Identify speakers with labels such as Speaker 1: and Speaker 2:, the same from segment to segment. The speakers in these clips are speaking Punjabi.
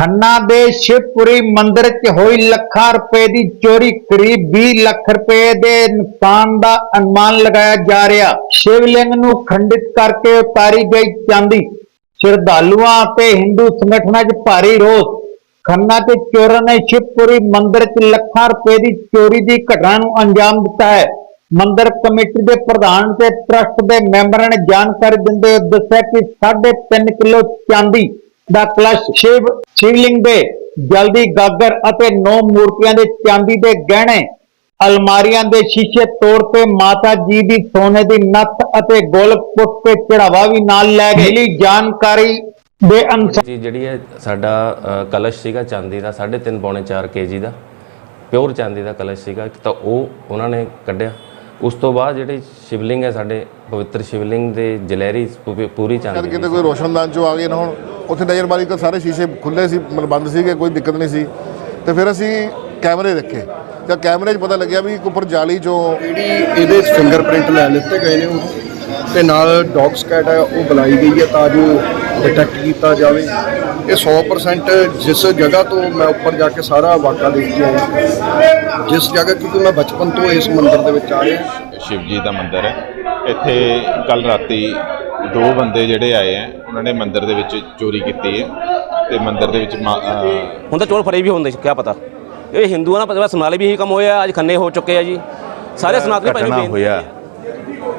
Speaker 1: ਖੰਨਾ ਦੇ ਸ਼ਿਵਪੁਰੀ ਮੰਦਿਰ 'ਚ ਹੋਈ ਲੱਖਾਂ ਰੁਪਏ ਦੀ ਚੋਰੀ, ਕਰੀਬ 20 ਲੱਖ ਰੁਪਏ ਦੇ ਨੁਕਸਾਨ ਦਾ ਅਨੁਮਾਨ ਲਗਾਇਆ ਜਾ ਰਿਹਾ। ਸ਼ਿਵਲਿੰਗ ਨੂੰ ਖੰਡਿਤ ਕਰਕੇ ਉਤਾਰੀ ਗਈ ਚਾਂਦੀ। ਸ਼ਰਧਾਲੂਆਂ ਅਤੇ ਹਿੰਦੂ ਸੰਗਠਨਾਂ 'ਚ ਭਾਰੀ ਰੋਸ। ਖੰਨਾ ਤੇ ਚੋਰਾਂ ਨੇ ਸ਼ਿਵਪੁਰੀ ਮੰਦਿਰ 'ਚ ਲੱਖਾਂ ਰੁਪਏ ਦੀ ਚੋਰੀ ਦੀ ਘਟਨਾ ਨੂੰ ਅੰਜਾਮ ਦਿੱਤਾ ਹੈ। ਮੰਦਿਰ ਕਮੇਟੀ ਦੇ ਪ੍ਰਧਾਨ ਤੇ ਟਰਸਟ ਦੇ ਮੈਂਬਰਾਂ ਨੇ ਜਾਣਕਾਰੀ ਦਿੰਦੇ ਹੋਏ ਦੱਸਿਆ ਕਿ 3.5 ਕਿਲੋ ਚਾਂਦੀ ਦਾ ਕਲਸ਼ ਸ਼ਿਵ, ਸ਼ਿਵਲਿੰਗ ਦੇ ਜਲਦੀ ਗਾਗਰ ਅਤੇ ਨੌ ਮੂਰਤੀਆਂ ਦੇ ਚਾਂਦੀ ਦੇ ਗਹਿਣੇ, ਅਲਮਾਰੀਆਂ ਦੇ ਸ਼ੀਸ਼ੇ ਤੋੜ ਕੇ ਮਾਤਾ ਜੀ ਦੀ ਸੋਨੇ ਦੀ ਨੱਥ ਅਤੇ ਗੋਲਕ ਪੁੱਟ ਚੜਾਵਾ ਵੀ ਨਾਲ ਲੈ ਗਏ। ਮਿਲੀ ਜਾਣਕਾਰੀ ਦੇ ਅਨੁਸਾਰ
Speaker 2: ਜੀ, ਜਿਹੜੀ ਹੈ ਸਾਡਾ ਕਲਸ਼ ਸੀਗਾ ਚਾਂਦੀ ਦਾ 3.5 ਪੌਣੇ 4 ਕੇਜੀ ਦਾ, ਪਿਓਰ ਚਾਂਦੀ ਦਾ ਕਲਸ਼ ਸੀਗਾ ਤਾਂ ਉਹ ਉਹਨਾਂ ਨੇ ਕੱਢਿਆ। ਉਸ ਤੋਂ ਬਾਅਦ ਜਿਹੜੀ ਸ਼ਿਵਲਿੰਗ ਹੈ ਸਾਡੇ ਪਵਿੱਤਰ ਸ਼ਿਵਲਿੰਗ ਦੇ ਜਲੈਰੀ ਪੂ- ਪੂਰੀ
Speaker 3: ਜਦ
Speaker 2: ਚਾਂਦੀ
Speaker 3: ਕਿਤੇ ਕੋਈ ਰੋਸ਼ਨਦਾਨ ਚੋਂ ਆ ਗਏ ਨਾ ਹੁਣ ਉੱਥੇ ਨਜ਼ਰਬਾਰੀ ਤਾਂ ਸਾਰੇ ਸ਼ੀਸ਼ੇ ਖੁੱਲੇ ਸੀ ਮਤਲਬ ਬੰਦ ਸੀਗੇ ਕੋਈ ਦਿੱਕਤ ਨਹੀਂ ਸੀ। ਤੇ ਫਿਰ ਅਸੀਂ ਕੈਮਰੇ ਦੇਖੇ। ਤੇ ਕੈਮਰੇ 'ਚ ਪਤਾ ਲੱਗਿਆ ਵੀ ਇੱਕ ਉੱਪਰ ਜਾਲੀ ਚੋਂ
Speaker 4: ਜਿਹੜੀ ਇਹਦੇ ਫਿੰਗਰਪ੍ਰਿੰਟ ਲੈ ਲਿੱਤੇ ਗਏ ਨੇ ਉਹ ਤੇ ਨਾਲ ਡੌਗ ਸਕੈਟ ਹੈ ਉਹ ਬੁਲਾਈ ਗਈ ਹੈ ਤਾਂ ਜੋ ਡਿਟੈਕਟ ਕੀਤਾ ਜਾਵੇ। ਇਹ 100% ਜਿਸ ਜਗ੍ਹਾ ਤੋਂ ਮੈਂ ਉੱਪਰ ਜਾ ਕੇ ਸਾਰਾ ਵਾਕਾ ਦੇਖ ਕੇ ਆਇਆ। ਜਿਸ ਜਗ੍ਹਾ ਕਿਉਂਕਿ ਮੈਂ ਬਚਪਨ ਤੋਂ ਇਸ ਮੰਦਿਰ ਦੇ ਵਿੱਚ ਆ ਰਿਹਾ।
Speaker 5: ਸ਼ਿਵ ਜੀ ਦਾ ਮੰਦਿਰ ਹੈ। ਇੱਥੇ ਕੱਲ ਰਾਤੀ ਦੋ ਬੰਦੇ ਜਿਹੜੇ ਆਏ ਹੈ ਉਹਨਾਂ ਨੇ ਮੰਦਿਰ ਦੇ ਵਿੱਚ ਚੋਰੀ ਕੀਤੀ ਹੈ ਤੇ ਮੰਦਿਰ ਦੇ ਵਿੱਚ
Speaker 6: ਹੁਣ ਤਾਂ ਚੋਰ ਫੜੇ ਵੀ ਹੁੰਦੇ ਕਿਆ ਪਤਾ। ਇਹ ਹਿੰਦੂਆਂ ਨਾਲ ਪਤਾ ਸਮਨਾਲੇ ਵੀ ਇਹੀ ਕੰਮ ਹੋਇਆ ਅੱਜ ਖੰਨੇ ਹੋ ਚੁੱਕੇ ਆ ਜੀ। ਸਾਰੇ ਸਨਾਤਨੀ ਭਾਈ ਨੂੰ
Speaker 7: ਹੋਇਆ।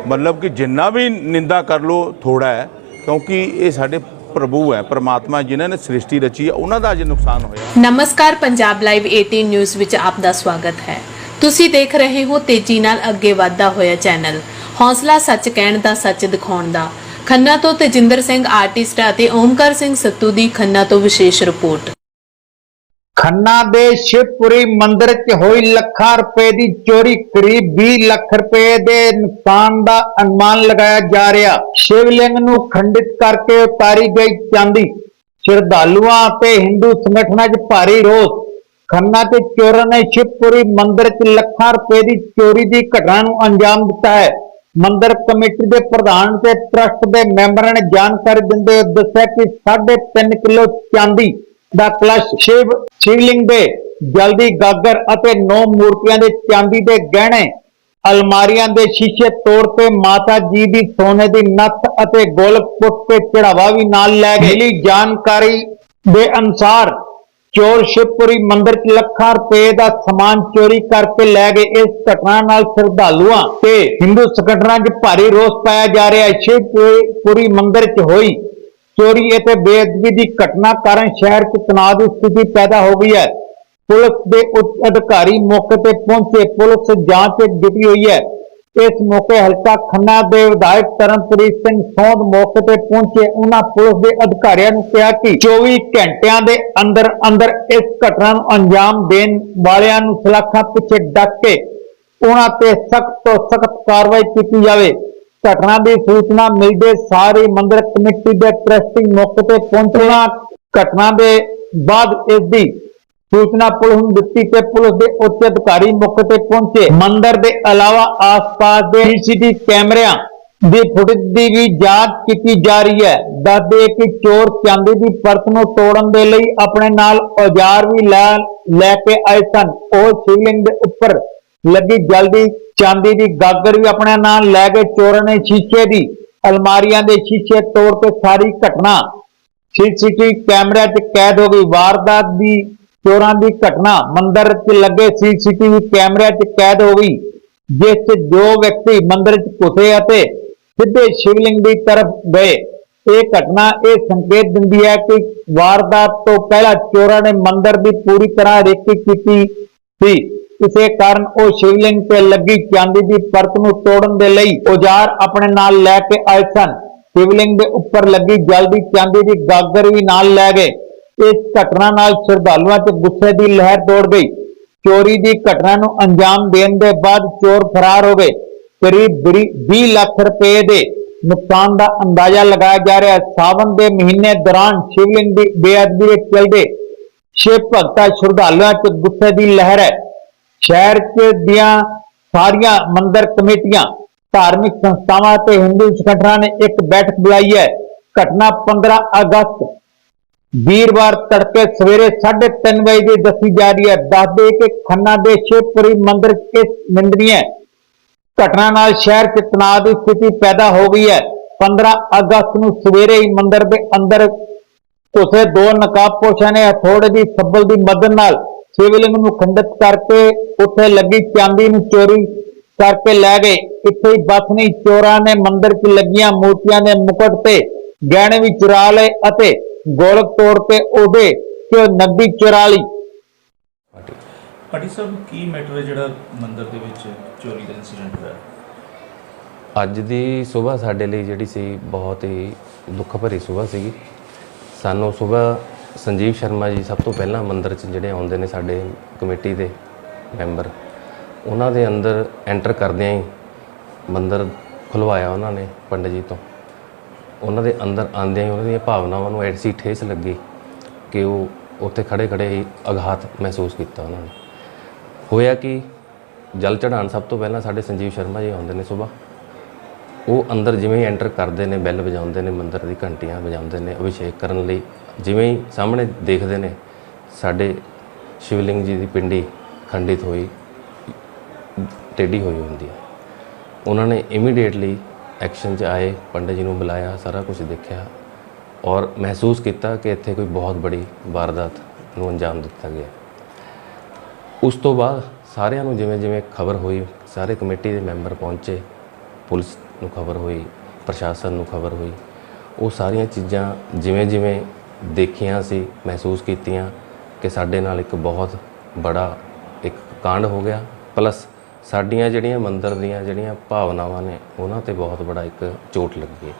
Speaker 7: ਮਤਲਬ ਕਿ ਜਿੰਨਾ ਵੀ ਨਿੰਦਾ ਕਰ ਲੋ ਥੋੜਾ ਹੈ, ਕਿਉਂਕਿ ਇਹ ਸਾਡੇ ਪ੍ਰਭੂ ਹੈ, ਪ੍ਰਮਾਤਮਾ ਜਿਨ੍ਹਾਂ ਨੇ ਸ੍ਰਿਸ਼ਟੀ ਰਚੀ ਹੈ, ਉਹਨਾਂ ਦਾ ਅੱਜ ਨੁਕਸਾਨ ਹੋਇਆ।
Speaker 8: ਨਮਸਕਾਰ ਪੰਜਾਬ ਲਾਈਵ 18 ਨਿਊਜ਼ ਵਿੱਚ ਆਪ ਦਾ ਸਵਾਗਤ ਹੈ। ਤੁਸੀਂ ਦੇਖ ਰਹੇ ਹੋ ਤੇਜ਼ੀ ਨਾਲ ਅੱਗੇ ਵਧਦਾ ਹੋਇਆ ਚੈਨਲ। ਹੌਸਲਾ ਸੱਚ ਕਹਿਣ ਦਾ, ਸੱਚ ਦਿਖਾਉਣ ਦਾ। ਖੰਨਾ ਤੋਂ ਤੇਜਿੰਦਰ ਸਿੰਘ ਆਰਟਿਸਟ ਅਤੇ ਓਮਕਾਰ ਸਿੰਘ ਸੱਤੂ ਦੀ ਖੰਨਾ ਤੋਂ ਵਿਸ਼ੇਸ਼ ਰਿਪੋਰਟ।
Speaker 1: ਖੰਨਾ ਦੇ ਸ਼ਿਵਪੁਰੀ ਮੰਦਿਰ 'ਚ ਹੋਈ ਲੱਖਾਂ ਰੁਪਏ ਦੀ ਚੋਰੀ ਕਰੀਬ 20 ਲੱਖ ਰੁਪਏ ਦੇ ਨੁਕਸਾਨ ਦਾ ਅਨੁਮਾਨ ਲਗਾਇਆ ਜਾ ਰਿਹਾ। ਸ਼ਿਵਲਿੰਗ ਨੂੰ ਖੰਡਿਤ ਕਰਕੇ ਉਤਾਰੀ ਗਈ ਚਾਂਦੀ। ਸ਼ਰਧਾਲੂਆਂ ਅਤੇ ਹਿੰਦੂ ਸੰਗਠਨਾਂ 'ਚ ਭਾਰੀ ਰੋਸ। ਖੰਨਾ ਤੇ ਚੋਰਾਂ ਨੇ ਸ਼ਿਵਪੁਰੀ ਮੰਦਿਰ 'ਚ ਲੱਖਾਂ ਰੁਪਏ ਦੀ ਚੋਰੀ ਦੀ ਘਟਨਾ ਨੂੰ ਅੰਜਾਮ ਦਿੱਤਾ ਹੈ। ਮੰਦਿਰ ਕਮੇਟੀ ਦੇ ਪ੍ਰਧਾਨ ਤੇ ਟਰਸਟ ਦੇ ਮੈਂਬਰਾਂ ਨੇ ਜਾਣਕਾਰੀ ਦਿੰਦੇ ਹੋਏ ਦੱਸਿਆ ਕਿ 3.5 ਕਿਲੋ ਚਾਂਦੀ ਦਾ ਕਲਸ਼ ਸ਼ਿਵ, ਸ਼ਿਵਲਿੰਗ ਦੇ ਜਲਦੀ ਗਾਗਰ ਅਤੇ ਨੌ ਮੂਰਤੀਆਂ ਦੇ ਚਾਂਦੀ ਦੇ ਗਹਿਣੇ, ਅਲਮਾਰੀਆਂ ਦੇ ਸ਼ੀਸ਼ੇ ਤੋੜ ਕੇ ਮਾਤਾ ਜੀ ਦੀ ਸੋਨੇ ਦੀ ਨੱਥ ਅਤੇ ਗੋਲਕ ਪੁੱਟ ਚੜਾਵਾ ਵੀ ਨਾਲ ਲੈ ਗਏ। ਮਿਲੀ ਜਾਣਕਾਰੀ ਦੇ ਅਨੁਸਾਰ ਚੋਰ ਸ਼ਿਵਪੁਰੀ ਮੰਦਿਰ 'ਚ ਲੱਖਾਂ ਰੁਪਏ ਦਾ ਸਮਾਨ ਚੋਰੀ ਕਰਕੇ ਲੈ ਗਏ। ਇਸ ਘਟਨਾ ਨਾਲ ਸ਼ਰਧਾਲੂਆਂ ਤੇ ਹਿੰਦੂ ਸੰਗਠਨਾਂ 'ਚ ਭਾਰੀ ਰੋਸ ਪਾਇਆ ਜਾ ਰਿਹਾ ਹੈ। ਸ਼ਿਵਪੁਰੀ ਮੰਦਿਰ 'ਚ ਹੋਈ ਚੋਰੀ ਅਤੇ ਬੇਅਦਬੀ ਦੀ ਘਟਨਾ ਕਾਰਨ ਸ਼ਹਿਰ 'ਚ ਤਣਾਅ ਦੀ ਸਥਿਤੀ ਪੈਦਾ ਹੋ ਗਈ ਹੈ। ਪੁਲਿਸ ਦੇ ਉੱਚ ਅਧਿਕਾਰੀ ਮੌਕੇ ਤੇ ਪਹੁੰਚੇ। ਪੁਲਿਸ ਜਾਂਚ ਵਿੱਚ ਜੁਟੀ ਹੋਈ ਹੈ। ਇਸ ਮੌਕੇ ਹਲਕਾ ਖੰਨਾ ਦੇ ਵਿਧਾਇਕ ਤਰਨਪ੍ਰੀਤ ਸਿੰਘ ਸੌਂਦ ਮੌਕੇ ਤੇ ਪਹੁੰਚੇ। ਉਹਨਾਂ ਪੁਲਿਸ ਦੇ ਅਧਿਕਾਰੀਆਂ ਨੂੰ ਕਿਹਾ ਕਿ 24 ਘੰਟਿਆਂ ਦੇ ਅੰਦਰ ਅੰਦਰ ਇਸ ਘਟਨਾ ਨੂੰ ਅੰਜਾਮ ਦੇਣ ਵਾਲਿਆਂ ਨੂੰ ਸਲਾਖਾਂ ਪਿੱਛੇ ਡੱਕ ਕੇ ਉਹਨਾਂ ਤੇ ਸਖਤ ਤੋਂ ਸਖਤ ਕਾਰਵਾਈ ਕੀਤੀ ਜਾਵੇ। ਘਟਨਾ ਦੀ ਸੂਚਨਾ ਮਿਲਦੇ ਸਾਰੇ ਮੰਦਿਰ ਕਮੇਟੀ ਦੇ ਟਰਸਟੀ ਮੌਕੇ ਤੇ ਪਹੁੰਚਣਾ ਘਟਨਾ ਦੇ ਬਾਅਦ ਇਸ ਦੀ ਸੂਚਨਾ ਪੁਲਿਸ ਨੂੰ ਦਿੱਤੀ ਤੇ ਪੁਲਿਸ ਦੇ ਉੱਚ ਅਧਿਕਾਰੀ ਮੌਕੇ ਤੇ ਪਹੁੰਚੇ। ਮੰਦਿਰ ਦੇ ਇਲਾਵਾ ਆਸ-ਪਾਸ ਦੇ ਸੀਸੀਟੀਵੀ ਕੈਮਰਿਆਂ ਦੀ ਫੁਟੇਜ ਦੀ ਵੀ ਜਾਂਚ ਕੀਤੀ ਜਾ ਰਹੀ ਹੈ। ਦੱਸਦੇ ਕਿ ਚੋਰ ਚਾਂਦੀ ਦੀ ਪਰਤ ਨੂੰ ਤੋੜਨ ਦੇ ਲਈ ਆਪਣੇ ਨਾਲ ਔਜ਼ਾਰ ਵੀ ਲੈ ਲੈ ਕੇ ਆਏ ਸਨ। ਉਹ ਸ਼ਿਵਲਿੰਗ ਦੇ ਉੱਪਰ ਲੱਗੀ ਜਲਦੀ, ਚਾਂਦੀ ਦੀ ਗਾਗਰ ਵੀ ਆਪਣੇ ਨਾਲ ਲੈ ਕੇ ਚੋਰਾਂ ਨੇ ਸ਼ੀਸ਼ੇ ਦੀ, ਅਲਮਾਰੀਆਂ ਦੇ ਸ਼ੀਸ਼ੇ ਤੋੜ ਕੇ ਸਾਰੀ ਘਟਨਾ। ਸੀਸੀਟੀਵੀ ਕੈਮਰਿਆਂ 'ਚ ਕੈਦ ਹੋ ਗਈ ਵਾਰਦਾਤ ਦੀ, ਚੋਰਾਂ ਦੀ ਘਟਨਾ। ਮੰਦਿਰ 'ਚ ਲੱਗੇ ਸੀਸੀਟੀਵੀ ਕੈਮਰਿਆਂ 'ਚ ਕੈਦ ਹੋ ਗਈ, ਜਿਸ 'ਚ ਜੋ ਵਿਅਕਤੀ ਮੰਦਿਰ 'ਚ ਘੁਸੇ ਅਤੇ ਸਿੱਧੇ ਸ਼ਿਵਲਿੰਗ ਦੀ ਤਰਫ ਗਏ। ਇਹ ਘਟਨਾ ਇਹ ਸੰਕੇਤ ਦਿੰਦੀ ਹੈ ਕਿ ਵਾਰਦਾਤ ਤੋਂ ਪਹਿਲਾਂ ਚੋਰਾਂ ਨੇ ਮੰਦਿਰ ਦੀ ਪੂਰੀ ਤਰ੍ਹਾਂ ਰੇਕੀ ਕੀਤੀ ਸੀ। ਇਸੇ ਕਾਰਨ ਉਹ ਸ਼ਿਵਲਿੰਗ ਤੇ ਲੱਗੀ ਚਾਂਦੀ ਦੀ ਪਰਤ ਨੂੰ ਤੋੜਨ ਦੇ ਲਈ ਔਜ਼ਾਰ ਆਪਣੇ ਨਾਲ ਲੈ ਕੇ ਆਏ ਸਨ। ਸ਼ਿਵਲਿੰਗ ਦੇ ਉੱਪਰ ਲੱਗੀ ਜਲਦੀ ਚਾਂਦੀ ਦੀ ਗਾਗਰ ਵੀ ਨਾਲ ਲੈ ਗਏ। ਇਸ ਘਟਨਾ ਨਾਲ ਸ਼ਰਧਾਲੂਆਂ 'ਚ ਗੁੱਸੇ ਦੀ ਲਹਿਰ ਦੌੜ ਗਈ। ਚੋਰੀ ਦੀ ਘਟਨਾ ਨੂੰ ਅੰਜਾਮ ਦੇਣ ਦੇ ਬਾਅਦ ਚੋਰ ਫਰਾਰ ਹੋ ਗਏ। ਕਰੀਬ 20 ਲੱਖ ਰੁਪਏ ਦੇ ਨੁਕਸਾਨ ਦਾ ਅੰਦਾਜ਼ਾ ਲਗਾਇਆ ਜਾ ਰਿਹਾ ਹੈ। ਸਾਵਨ ਦੇ ਮਹੀਨੇ ਦੌਰਾਨ ਸ਼ਿਵਲਿੰਗ ਦੀ ਬੇਅਦਬੀ ਦੇ ਚਲਦੇ ਸ਼ਿਵ ਭਗਤਾਂ ਸ਼ਰਧਾਲੂਆਂ 'ਚ ਗੁੱਸੇ ਦੀ ਲਹਿਰ ਹੈ। ਸ਼ਹਿਰ 'ਚ ਦੀਆਂ ਸਾਰੀਆਂ ਮੰਦਿਰ ਕਮੇਟੀਆਂ, ਧਾਰਮਿਕ ਸੰਸਥਾਵਾਂ ਤੇ ਹਿੰਦੂ ਸੰਗਠਨਾਂ ਨੇ ਇੱਕ ਬੈਠਕ ਬੁਲਾਈ ਹੈ। ਘਟਨਾ 15 ਅਗਸਤ, ਵੀਰਵਾਰ ਤੜਕੇ ਸਵੇਰੇ 3:30 ਵਜੇ ਦੀ ਦੱਸੀ ਜਾ ਰਹੀ ਹੈ। ਦੱਸਦੇ ਕਿ ਖੰਨਾ ਦੇ ਸ਼ਿਵਪੁਰੀ ਮੰਦਿਰ ਕਿਸ ਇਸ ਨਿੰਦਨੀय ਘਟਨਾ ਨਾਲ ਸ਼ਹਿਰ 'ਚ ਤਣਾਅ ਦੀ ਸਥਿਤੀ ਪੈਦਾ ਹੋ ਗਈ ਹੈ। 15 ਅਗਸਤ ਨੂੰ ਸਵੇਰੇ ਹੀ ਮੰਦਿਰ ਦੇ ਅੰਦਰ ਘੁਸੇ ਦੋ ਨਕਾਬਪੋਸ਼ਾਂ ਨੇ ਹਥੌੜੇ ਦੀ ਸੱਬਲ ਦੀ ਮਦਦ ਨਾਲ ਸ਼ਿਵਲਿੰਗ ਨੂੰ ਖੰਡਿਤ ਕਰਕੇ ਉੱਥੇ ਲੱਗੀ ਚਾਂਦੀ ਨੂੰ ਚੋਰੀ ਕਰਕੇ ਲੈ ਗਏ। ਇੱਥੇ ਹੀ ਬਸ ਨਹੀਂ ਚੋਰਾਂ ਨੇ ਮੰਦਿਰ 'ਚ ਲੱਗੀਆਂ ਮੂਰਤੀਆਂ ਦੇ ਮੁਕਟ ਤੇ ਗਹਿਣੇ ਵੀ ਚੁਰਾ ਲਏ ਅਤੇ ਗੋਲਕ ਤੋੜ ਤੇ ਉਹਦੇ 'ਚ ਨਕਦੀ ਚੁਰਾ ਲਈ।
Speaker 9: ਪਾਟੀ ਸਾਹਿਬ ਕੀ ਮੈਟਰ ਹੈ ਜਿਹੜਾ ਮੰਦਿਰ ਦੇ ਵਿੱਚ ਚੋਰੀ ਦਾ ਇਨਸੀਡੈਂਟ ਹੋਇਆ?
Speaker 2: ਅੱਜ ਦੀ ਸਵੇਰ ਸਾਡੇ ਲਈ ਜਿਹੜੀ ਸੀ ਬਹੁਤ ਹੀ ਦੁੱਖ ਭਰੀ ਸਵੇਰ ਸੀਗੀ। ਸਾਨੂੰ ਸਵੇਰ ਸੰਜੀਵ ਸ਼ਰਮਾ ਜੀ ਸਭ ਤੋਂ ਪਹਿਲਾਂ ਮੰਦਿਰ 'ਚ ਜਿਹੜੇ ਆਉਂਦੇ ਨੇ ਸਾਡੇ ਕਮੇਟੀ ਦੇ ਮੈਂਬਰ, ਉਹਨਾਂ ਦੇ ਅੰਦਰ ਐਂਟਰ ਕਰਦਿਆਂ ਹੀ ਮੰਦਿਰ ਖੁਲਵਾਇਆ ਉਹਨਾਂ ਨੇ ਪੰਡਿਤ ਜੀ ਤੋਂ। ਉਹਨਾਂ ਦੇ ਅੰਦਰ ਆਉਂਦਿਆਂ ਹੀ ਉਹਨਾਂ ਦੀਆਂ ਭਾਵਨਾਵਾਂ ਨੂੰ ਐਸੀ ਠੇਸ ਲੱਗੀ ਕਿ ਉਹ ਉੱਥੇ ਖੜੇ ਖੜੇ ਹੀ ਆਘਾਤ ਮਹਿਸੂਸ ਕੀਤਾ ਉਹਨਾਂ ਨੇ। ਹੋਇਆ ਕਿ? ਜਲ ਚੜਾਉਣ ਸਭ ਤੋਂ ਪਹਿਲਾਂ ਸਾਡੇ ਸੰਜੀਵ ਸ਼ਰਮਾ ਜੀ ਆਉਂਦੇ ਨੇ ਸਵੇਰ ਉਹ ਅੰਦਰ ਜਿਵੇਂ ਐਂਟਰ ਕਰਦੇ ਨੇ, ਬੈਲ ਵਜਾਉਂਦੇ ਨੇ, ਮੰਦਰ ਦੀ ਘੰਟੀਆਂ ਵਜਾਉਂਦੇ ਨੇ, ਅਭਿਸ਼ੇਕ ਕਰਨ ਲਈ ਜਿਵੇਂ ਹੀ ਸਾਹਮਣੇ ਦੇਖਦੇ ਨੇ, ਸਾਡੇ ਸ਼ਿਵਲਿੰਗ ਜੀ ਦੀ ਪਿੰਡੀ ਖੰਡਿਤ ਹੋਈ, ਟੇਢੀ ਹੋਈ ਹੁੰਦੀ ਹੈ। ਉਹਨਾਂ ਨੇ ਇਮੀਡੀਏਟਲੀ ਐਕਸ਼ਨ 'ਚ ਆਏ, ਪੰਡਿਤ ਜੀ ਨੂੰ ਬੁਲਾਇਆ, ਸਾਰਾ ਕੁਝ ਦੇਖਿਆ ਔਰ ਮਹਿਸੂਸ ਕੀਤਾ ਕਿ ਇੱਥੇ ਕੋਈ ਬਹੁਤ ਬੜੀ ਵਾਰਦਾਤ ਨੂੰ ਅੰਜਾਮ ਦਿੱਤਾ ਗਿਆ। ਉਸ ਤੋਂ ਬਾਅਦ ਸਾਰਿਆਂ ਨੂੰ ਜਿਵੇਂ ਜਿਵੇਂ ਖਬਰ ਹੋਈ, ਸਾਰੇ ਕਮੇਟੀ ਦੇ ਮੈਂਬਰ ਪਹੁੰਚੇ, ਪੁਲਿਸ ਨੂੰ ਖਬਰ ਹੋਈ, ਪ੍ਰਸ਼ਾਸਨ ਨੂੰ ਖਬਰ ਹੋਈ, ਉਹ ਸਾਰੀਆਂ ਚੀਜ਼ਾਂ ਜਿਵੇਂ ਜਿਵੇਂ ਦੇਖੀਆਂ ਸੀ, ਮਹਿਸੂਸ ਕੀਤੀਆਂ ਕਿ ਸਾਡੇ ਨਾਲ ਇੱਕ ਬਹੁਤ ਬੜਾ ਇੱਕ ਕਾਂਡ ਹੋ ਗਿਆ। ਪਲੱਸ ਸਾਡੀਆਂ ਜਿਹੜੀਆਂ ਮੰਦਰ ਦੀਆਂ ਜਿਹੜੀਆਂ ਭਾਵਨਾਵਾਂ ਨੇ, ਉਹਨਾਂ ਤੇ ਬਹੁਤ ਬੜਾ ਇੱਕ ਚੋਟ ਲੱਗੀ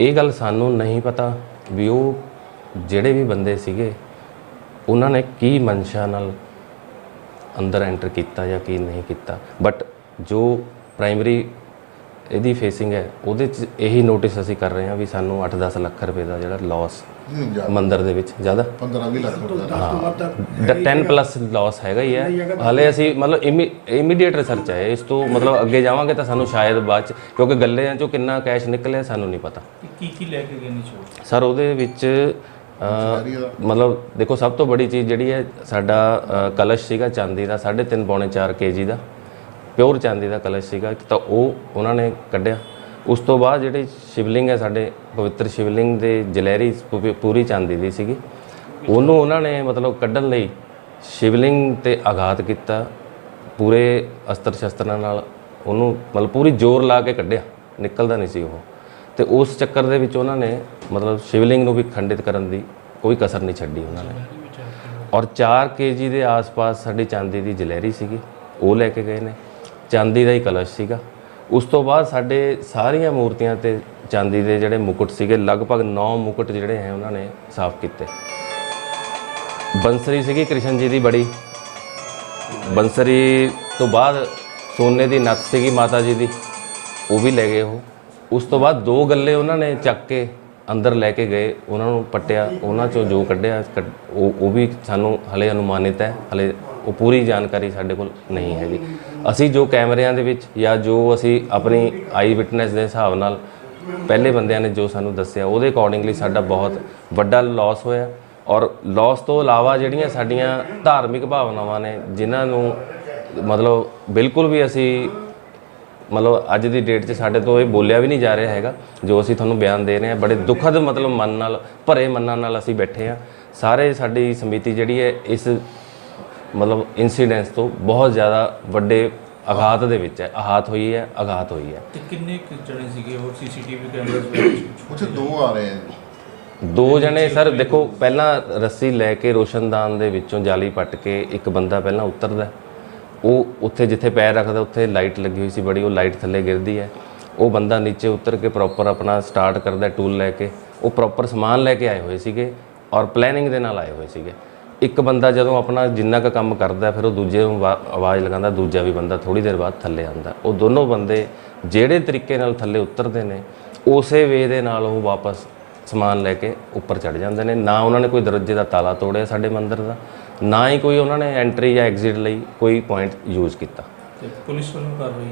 Speaker 2: ਇਹ ਗੱਲ ਸਾਨੂੰ ਨਹੀਂ ਪਤਾ ਵੀ ਉਹ ਜਿਹੜੇ ਵੀ ਬੰਦੇ ਸੀਗੇ, ਉਹਨਾਂ ਨੇ ਕੀ ਮਨਸ਼ਾ ਨਾਲ ਅੰਦਰ ਐਂਟਰ ਕੀਤਾ ਜਾਂ ਕੀ ਨਹੀਂ ਕੀਤਾ। ਬਟ ਜੋ ਪ੍ਰਾਇਮਰੀ ਇਹਦੀ ਫੇਸਿੰਗ ਹੈ ਉਹਦੇ ਚ ਇਹੀ ਨੋਟਿਸ ਅਸੀਂ ਕਰ ਰਹੇ ਹਾਂ ਵੀ ਸਾਨੂੰ 8-10 ਲੱਖ ਰੁਪਏ ਦਾ ਜਿਹੜਾ ਲਾਸ ਮੰਦਰ ਦੇ ਵਿੱਚ ਜ਼ਿਆਦਾ।
Speaker 3: 15 20 ਲੱਖ ਰੁਪਏ
Speaker 2: ਹਾਂ। 10 ਪਲੱਸ ਲਾਸ ਹੈਗਾ। ਹੀ ਹੈ। ਹਲੇ ਅਸੀਂ ਮਤਲਬ ਇਮੀਡੀਏਟ ਰਿਸਰਚ ਹੈ। ਇਸ ਤੋਂ ਮਤਲਬ ਅੱਗੇ ਜਾਵਾਂਗੇ ਤਾਂ ਸਾਨੂੰ ਸ਼ਾਇਦ ਬਾਅਦ ਚ ਕਿਉਂਕਿ ਗੱਲਿਆਂ ਚੋਂ ਕਿੰਨਾ ਕੈਸ਼ ਨਿਕਲਿਆ ਸਾਨੂੰ ਨਹੀਂ ਪਤਾ।
Speaker 9: ਕੀ ਕੀ ਲੈ ਕੇ ਗਏ ਨੇ ਚੋਰ?
Speaker 2: ਸਰ ਉਹਦੇ ਵਿੱਚ ਮਤਲਬ ਦੇਖੋ ਸਭ ਤੋਂ ਬੜੀ ਚੀਜ਼ ਜਿਹੜੀ ਹੈ ਸਾਡਾ ਕਲਸ਼ ਸੀਗਾ ਚਾਂਦੀ ਦਾ 3.5 ਪੌਣੇ 4 ਕੇਜੀ ਦਾ। ਪਿਓਰ ਚਾਂਦੀ ਦਾ ਕਲਸ਼ ਸੀਗਾ ਤਾਂ ਉਹ ਉਹਨਾਂ ਨੇ ਕੱਢਿਆ। ਉਸ ਤੋਂ ਬਾਅਦ ਜਿਹੜੀ ਸ਼ਿਵਲਿੰਗ ਹੈ, ਸਾਡੇ ਪਵਿੱਤਰ ਸ਼ਿਵਲਿੰਗ ਦੇ ਜਲੈਰੀ ਪੂ- ਪੂਰੀ ਚਾਂਦੀ ਦੀ ਸੀਗੀ। ਉਹਨੂੰ ਉਹਨਾਂ ਨੇ ਮਤਲਬ ਕੱਢਣ ਲਈ ਸ਼ਿਵਲਿੰਗ ਤੇ ਆਘਾਤ ਕੀਤਾ, ਪੂਰੇ ਅਸਤਰ ਸ਼ਸਤਰਾਂ ਨਾਲ ਉਹਨੂੰ ਮਤਲਬ ਪੂਰੀ ਜ਼ੋਰ ਲਾ ਕੇ ਕੱਢਿਆ, ਨਿਕਲਦਾ ਨਹੀਂ ਸੀ ਉਹ। ਤੇ ਉਸ ਚੱਕਰ ਦੇ ਵਿੱਚ ਉਹਨਾਂ ਨੇ ਮਤਲਬ ਸ਼ਿਵਲਿੰਗ ਨੂੰ ਵੀ ਖੰਡਿਤ ਕਰਨ ਦੀ ਕੋਈ ਕਸਰ ਨਹੀਂ ਛੱਡੀ ਉਹਨਾਂ ਨੇ। ਔਰ 4 ਕੇਜੀ ਦੇ ਆਸ-ਪਾਸ ਸਾਡੀ ਚਾਂਦੀ ਦੀ ਜਲੈਰੀ ਸੀਗੀ, ਉਹ ਲੈ ਕੇ ਗਏ ਨੇ। ਚਾਂਦੀ ਦਾ ਹੀ ਕਲਸ਼ ਸੀਗਾ। ਉਸ ਤੋਂ ਬਾਅਦ ਸਾਡੇ ਸਾਰੀਆਂ ਮੂਰਤੀਆਂ ਤੇ ਚਾਂਦੀ ਦੇ ਜਿਹੜੇ ਮੁਕਟ ਸੀਗੇ, ਲਗਭਗ 9 ਮੁਕਟ ਜਿਹੜੇ ਹੈ ਉਹਨਾਂ ਨੇ ਸਾਫ਼ ਕੀਤੇ। ਬੰਸਰੀ ਸੀਗੀ ਕ੍ਰਿਸ਼ਨ ਜੀ ਦੀ ਬੜੀ। ਬੰਸਰੀ ਤੋਂ ਬਾਅਦ ਸੋਨੇ ਦੀ ਨੱਥ ਸੀਗੀ ਮਾਤਾ ਜੀ ਦੀ, ਉਹ ਵੀ ਲੈ ਗਏ ਉਹ। ਉਸ ਤੋਂ ਬਾਅਦ ਦੋ ਗੱਲੇ ਉਹਨਾਂ ਨੇ ਚੱਕ ਕੇ ਅੰਦਰ ਲੈ ਕੇ ਗਏ, ਉਹਨਾਂ ਨੂੰ ਪੱਟਿਆ, ਉਹਨਾਂ ਚੋਂ ਜੋ ਕੱਢਿਆ, ਕੱਢ- ਉਹ ਉਹ ਵੀ ਸਾਨੂੰ ਹਲੇ ਅਨੁਮਾਨਿਤ ਹੈ, ਹਲੇ ਉਹ ਪੂਰੀ ਜਾਣਕਾਰੀ ਸਾਡੇ ਕੋਲ ਨਹੀਂ ਹੈਗੀ। ਅਸੀਂ ਜੋ ਕੈਮਰਿਆਂ ਦੇ ਵਿੱਚ ਜਾਂ ਜੋ ਅਸੀਂ ਆਪਣੀ ਆਈ ਵਿਟਨੈਸ ਦੇ ਹਿਸਾਬ ਨਾਲ ਪਹਿਲੇ ਬੰਦਿਆਂ ਨੇ ਜੋ ਸਾਨੂੰ ਦੱਸਿਆ, ਉਹਦੇ ਅਕੋਰਡਿੰਗਲੀ ਸਾਡਾ ਬਹੁਤ ਵੱਡਾ ਲਾਸ ਹੋਇਆ। ਔਰ ਲਾਸ ਤੋਂ ਇਲਾਵਾ ਜਿਹੜੀਆਂ ਸਾਡੀਆਂ ਧਾਰਮਿਕ ਭਾਵਨਾਵਾਂ ਨੇ, ਜਿਨ੍ਹਾਂ ਨੂੰ ਮਤਲਬ ਬਿਲਕੁਲ ਵੀ ਅਸੀਂ ਮਤਲਬ ਅੱਜ ਦੀ ਡੇਟ 'ਚ ਸਾਡੇ ਤੋਂ ਇਹ ਬੋਲਿਆ ਵੀ ਨਹੀਂ ਜਾ ਰਿਹਾ ਹੈਗਾ, ਜੋ ਅਸੀਂ ਤੁਹਾਨੂੰ ਬਿਆਨ ਦੇ ਰਹੇ ਹਾਂ। ਬੜੇ ਦੁਖਦ ਮਤਲਬ ਮਨ ਨਾਲ, ਭਰੇ ਮਨਾਂ ਨਾਲ ਅਸੀਂ ਬੈਠੇ ਹਾਂ। ਸਾਰੇ ਸਾਡੀ ਸਮਿਤੀ ਜਿਹੜੀ ਹੈ ਇਸ ਮਤਲਬ ਇਨਸੀਡੈਂਸ ਤੋਂ ਬਹੁਤ ਜ਼ਿਆਦਾ ਵੱਡੇ ਆਘਾਤ ਦੇ ਵਿੱਚ ਹੈ। ਆਹਤ ਹੋਈ ਹੈ ਆਘਾਤ ਹੋਈ ਹੈ।
Speaker 9: ਤੇ ਕਿੰਨੇ ਕੁ ਜਣੇ ਸੀਗੇ? ਹੋਰ ਸੀਸੀਟੀਵੀ ਕੈਮਰੇ ਵਿੱਚ
Speaker 3: ਉੱਥੇ ਦੋ ਆ ਰਹੇ ਆ।
Speaker 2: ਦੋ ਜਣੇ ਸਰ ਦੇਖੋ ਪਹਿਲਾਂ ਰੱਸੀ ਲੈ ਕੇ ਰੋਸ਼ਨਦਾਨ ਦੇ ਵਿੱਚੋਂ ਜਾਲੀ ਪੱਟ ਕੇ ਇੱਕ ਬੰਦਾ ਪਹਿਲਾਂ ਉਤਰਦਾ। ਉਹ ਉੱਥੇ ਜਿੱਥੇ ਪੈਰ ਰੱਖਦਾ ਉੱਥੇ ਲਾਈਟ ਲੱਗੀ ਹੋਈ ਸੀ ਬੜੀ ਉਹ ਲਾਈਟ ਥੱਲੇ ਗਿਰਦੀ ਹੈ। ਉਹ ਬੰਦਾ ਨੀਚੇ ਉਤਰ ਕੇ ਪ੍ਰੋਪਰ ਆਪਣਾ ਸਟਾਰਟ ਕਰਦਾ ਟੂਲ ਲੈ ਕੇ। ਉਹ ਪ੍ਰੋਪਰ ਸਮਾਨ ਲੈ ਕੇ ਆਏ ਹੋਏ ਸੀਗੇ ਔਰ ਪਲੈਨਿੰਗ ਦੇ ਨਾਲ ਆਏ ਹੋਏ ਸੀਗੇ। ਇੱਕ ਬੰਦਾ ਜਦੋਂ ਆਪਣਾ ਜਿੰਨਾ ਕੁ ਕੰਮ ਕਰਦਾ ਫਿਰ ਉਹ ਦੂਜੇ ਨੂੰ ਆਵਾ- ਆਵਾਜ਼ ਲਗਾਉਂਦਾ ਦੂਜਾ ਵੀ ਬੰਦਾ ਥੋੜੀ ਦੇਰ ਬਾਅਦ ਥੱਲੇ ਆਉਂਦਾ। ਉਹ ਦੋਨੋਂ ਬੰਦੇ ਜਿਹੜੇ ਤਰੀਕੇ ਨਾਲ ਥੱਲੇ ਉਤਰਦੇ ਨੇ ਉਸੇ ਵੇ ਦੇ ਨਾਲ ਉਹ ਵਾਪਸ ਸਮਾਨ ਲੈ ਕੇ ਉੱਪਰ ਚੜ ਜਾਂਦੇ ਨੇ। ਨਾ ਉਹਨਾਂ ਨੇ ਕੋਈ ਦਰਵਾਜ਼ੇ ਦਾ ਤਾਲਾ ਤੋੜਿਆ ਸਾਡੇ ਮੰਦਿਰ ਦਾ ਨਾ ਹੀ ਕੋਈ ਉਹਨਾਂ ਨੇ ਐਂਟਰੀ ਜਾਂ ਐਗਜ਼ਿਟ ਲਈ ਕੋਈ ਪੁਆਇੰਟ ਯੂਜ਼ ਕੀਤਾ।
Speaker 9: ਤੇ ਪੁਲਿਸ ਵੱਲੋਂ ਕਾਰਵਾਈ?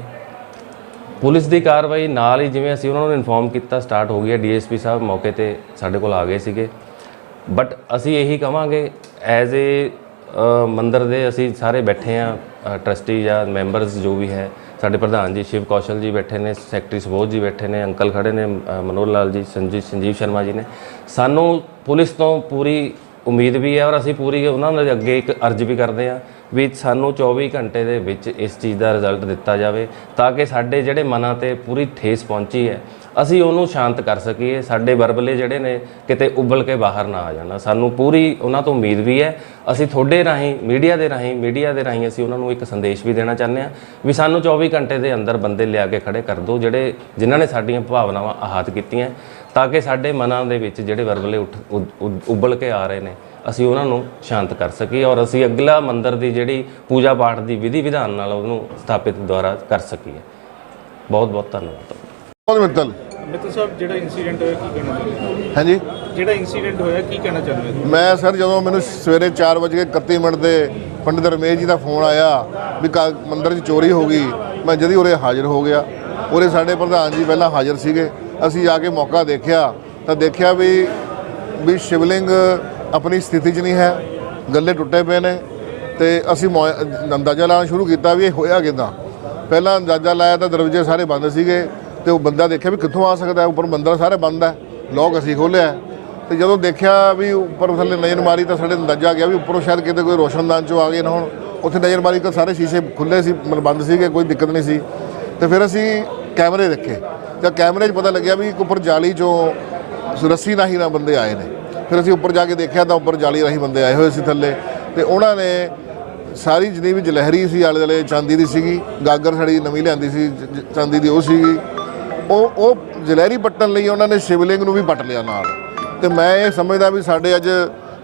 Speaker 2: ਪੁਲਿਸ ਦੀ ਕਾਰਵਾਈ ਨਾਲ ਹੀ ਜਿਵੇਂ ਅਸੀਂ ਉਹਨਾਂ ਨੂੰ ਇਨਫੋਰਮ ਕੀਤਾ ਸਟਾਰਟ ਹੋ ਗਿਆ ਡੀਐਸਪੀ ਸਾਹਿਬ ਮੌਕੇ ਤੇ ਸਾਡੇ ਕੋਲ ਆ ਗਏ ਸੀਗੇ। ਬਟ ਅਸੀਂ ਇਹੀ ਕਵਾਂਗੇ ਐਜ਼ ਏ ਮੰਦਰ ਦੇ ਅਸੀਂ ਸਾਰੇ ਬੈਠੇ ਆ ਟਰਸਟੀ ਜਾਂ ਮੈਂਬਰਸ ਜੋ ਵੀ ਹੈ, ਸਾਡੇ ਪ੍ਰਧਾਨ ਜੀ ਸ਼ਿਵ ਕੌਸ਼ਲ ਜੀ ਬੈਠੇ ਨੇ ਸੈਕਟਰੀ ਸੁਬੋਧ ਜੀ ਬੈਠੇ ਨੇ, ਅੰਕਲ ਖੜੇ ਨੇ ਮਨੋਹਰ ਲਾਲ ਜੀ, ਸੰਜੀਵ ਸੰਜੀਵ ਸ਼ਰਮਾ ਜੀ ਨੇ। ਸਾਨੂੰ ਪੁਲਿਸ ਤੋਂ ਪੂਰੀ ਉਮੀਦ ਵੀ ਹੈ ਔਰ ਅਸੀਂ ਪੂਰੀ ਉਹਨਾਂ ਦੇ ਅੱਗੇ ਇੱਕ ਅਰਜ਼ ਵੀ ਕਰਦੇ ਆ ਵੀ ਸਾਨੂੰ 24 ਘੰਟੇ ਦੇ ਵਿੱਚ ਇਸ ਚੀਜ਼ ਦਾ ਰਿਜ਼ਲਟ ਦਿੱਤਾ ਜਾਵੇ, ਤਾਂ ਕਿ ਸਾਡੇ ਜਿਹੜੇ ਮਨਾਂ ਤੇ ਪੂਰੀ ਠੇਸ ਪਹੁੰਚੀ ਹੈ ਅਸੀਂ ਉਹਨੂੰ ਸ਼ਾਂਤ ਕਰ ਸਕੀਏ, ਸਾਡੇ ਵਰਬਲੇ ਜਿਹੜੇ ਨੇ ਕਿਤੇ ਉਬਲ ਕੇ ਬਾਹਰ ਨਾ ਆ ਜਾਣਾ। ਸਾਨੂੰ ਪੂਰੀ ਉਹਨਾਂ ਤੋਂ ਉਮੀਦ ਵੀ ਹੈ। ਅਸੀਂ ਤੁਹਾਡੇ ਰਾਹੀਂ, ਮੀਡੀਆ ਦੇ ਰਾਹੀਂ, ਮੀਡੀਆ ਦੇ ਰਾਹੀਂ ਅਸੀਂ ਉਹਨਾਂ ਨੂੰ ਇੱਕ ਸੰਦੇਸ਼ ਵੀ ਦੇਣਾ ਚਾਹੁੰਦੇ ਹਾਂ ਵੀ ਸਾਨੂੰ 24 ਘੰਟੇ ਦੇ ਅੰਦਰ ਬੰਦੇ ਲਿਆ ਕੇ ਖੜੇ ਕਰ ਦਿਓ, ਜਿਹੜੇ ਜਿਨ੍ਹਾਂ ਨੇ ਸਾਡੀਆਂ ਭਾਵਨਾਵਾਂ ਆਹਤ ਕੀਤੀਆਂ, ਤਾਂ ਕਿ ਸਾਡੇ ਮਨਾਂ ਦੇ ਵਿੱਚ ਜਿਹੜੇ ਵਰਬਲੇ ਉੱਠ ਉਬਲ ਕੇ ਆ ਰਹੇ ਨੇ, ਅਸੀਂ ਉਹਨਾਂ ਨੂੰ ਸ਼ਾਂਤ ਕਰ ਸਕੀਏ ਔਰ ਅਸੀਂ ਅਗਲਾ ਮੰਦਰ ਦੀ ਜਿਹੜੀ ਪੂਜਾ ਪਾਠ ਦੀ ਵਿਧੀ ਵਿਧਾਨ ਨਾਲ ਉਹਨੂੰ ਸਥਾਪਿਤ ਦੁਆਰਾ ਕਰ ਸਕੀਏ। ਬਹੁਤ ਬਹੁਤ ਧੰਨਵਾਦ।
Speaker 3: ਬਹੁਤ ਮਿੱਤਲ।
Speaker 9: ਮਿੱਤਲ ਸਾਹਿਬ ਜਿਹੜਾ ਇਨਸੀਡੈਂਟ ਹੋਇਆ ਕੀ ਕਹਿਣਾ ਚਾਹੁੰਦੇ ਹੋ?
Speaker 3: ਹਾਂਜੀ।
Speaker 9: ਜਿਹੜਾ ਇਨਸੀਡੈਂਟ ਹੋਇਆ ਕੀ ਕਹਿਣਾ ਚਾਹੁੰਦੇ
Speaker 3: ਮੈਂ ਸਰ ਜਦੋਂ ਮੈਨੂੰ ਸਵੇਰੇ 4:31 ਮਿੰਟ ਤੇ ਪੰਡਿਤ ਰਮੇਸ਼ ਜੀ ਦਾ ਫੋਨ ਆਇਆ ਵੀ ਮੰਦਿਰ 'ਚ ਚੋਰੀ ਹੋ ਗਈ ਮੈਂ ਜਦੀ ਉਰੇ ਹਾਜ਼ਰ ਹੋ ਗਿਆ। ਉਰੇ ਸਾਡੇ ਪ੍ਰਧਾਨ ਜੀ ਪਹਿਲਾਂ ਹਾਜ਼ਰ ਸੀਗੇ। ਅਸੀਂ ਜਾ ਕੇ ਮੌਕਾ ਦੇਖਿਆ ਤਾਂ ਦੇਖਿਆ ਵੀ ਵੀ ਸ਼ਿਵਲਿੰਗ ਆਪਣੀ ਸਥਿਤੀ 'ਚ ਨਹੀਂ ਹੈ ਗੱਲੇ ਟੁੱਟੇ ਪਏ ਨੇ ਤੇ ਅਸੀਂ ਅੰਦਾਜ਼ਾ ਲਾਉਣਾ ਸ਼ੁਰੂ ਕੀਤਾ ਵੀ ਇਹ ਹੋਇਆ ਕਿਦਾਂ। ਪਹਿਲਾਂ ਅੰਦਾਜ਼ਾ ਲਾਇਆ ਤਾਂ ਦਰਵਾਜ਼ੇ ਸਾਰੇ ਬੰਦ ਸੀਗੇ। ਤੇ ਉਹ ਬੰਦਾ ਦੇਖਿਆ ਵੀ ਕਿੱਥੋਂ ਆ ਸਕਦਾ ਉੱਪਰ ਮੰਦਰ ਸਾਰੇ ਬੰਦ ਹੈ, ਲੋਕ ਅਸੀਂ ਖੋਲ੍ਹਿਆ ਤੇ ਜਦੋਂ ਦੇਖਿਆ ਵੀ ਉੱਪਰ ਥੱਲੇ ਨਜ਼ਰ ਮਾਰੀ ਤਾਂ ਸਾਡੇ ਅੰਦਾਜ਼ਾ ਗਿਆ ਵੀ ਉੱਪਰੋਂ ਸ਼ਾਇਦ ਕਿਤੇ ਕੋਈ ਰੋਸ਼ਨਦਾਨ ਚੋਂ ਆ ਗਏ ਨਾ ਹੁਣ। ਉੱਥੇ ਨਜ਼ਰ ਮਾਰੀ ਤਾਂ ਸਾਰੇ ਸ਼ੀਸ਼ੇ ਖੁੱਲੇ ਸੀ, ਮਤਲਬ ਬੰਦ ਸੀਗੇ, ਕੋਈ ਦਿੱਕਤ ਨਹੀਂ ਸੀ। ਤੇ ਫਿਰ ਅਸੀਂ ਕੈਮਰੇ ਦੇਖੇ। ਤਾਂ ਕੈਮਰੇ 'ਚ ਪਤਾ ਲੱਗਿਆ ਵੀ ਇੱਕ ਉੱਪਰ ਜਾਲੀ ਚੋਂ ਰੱਸੀ ਰਾਹੀਂ ਨਾਲ ਬੰਦੇ ਆਏ ਨੇ। ਫਿਰ ਅਸੀਂ ਉੱਪਰ ਜਾ ਕੇ ਦੇਖਿਆ ਤਾਂ ਉੱਪਰ ਜਾਲੀ ਰਾਹੀਂ ਬੰਦੇ ਆਏ ਹੋਏ ਸੀ ਥੱਲੇ। ਤੇ ਉਹਨਾਂ ਨੇ ਸਾਰੀ ਜਿੰਨੀ ਵੀ ਜਲਹਿਰੀ ਸੀ ਆਲੇ ਦੁਆਲੇ ਚਾਂਦੀ ਦੀ ਸੀਗੀ, ਗਾਗਰ ਸਾਡੀ ਨਵੀਂ ਲਿਆਂਦੀ ਸੀ ਜ- ਚਾਂਦੀ ਦੀ ਉਹ ਸੀਗੀ। ਉਹ ਉਹ ਜਲਹਿਰੀ ਪੱਟਣ ਲਈ ਉਹਨਾਂ ਨੇ ਸ਼ਿਵਲਿੰਗ ਨੂੰ ਵੀ ਪੱਟ ਲਿਆ ਨਾਲ। ਤੇ ਮੈਂ ਇਹ ਸਮਝਦਾ ਵੀ ਸਾਡੇ ਅੱਜ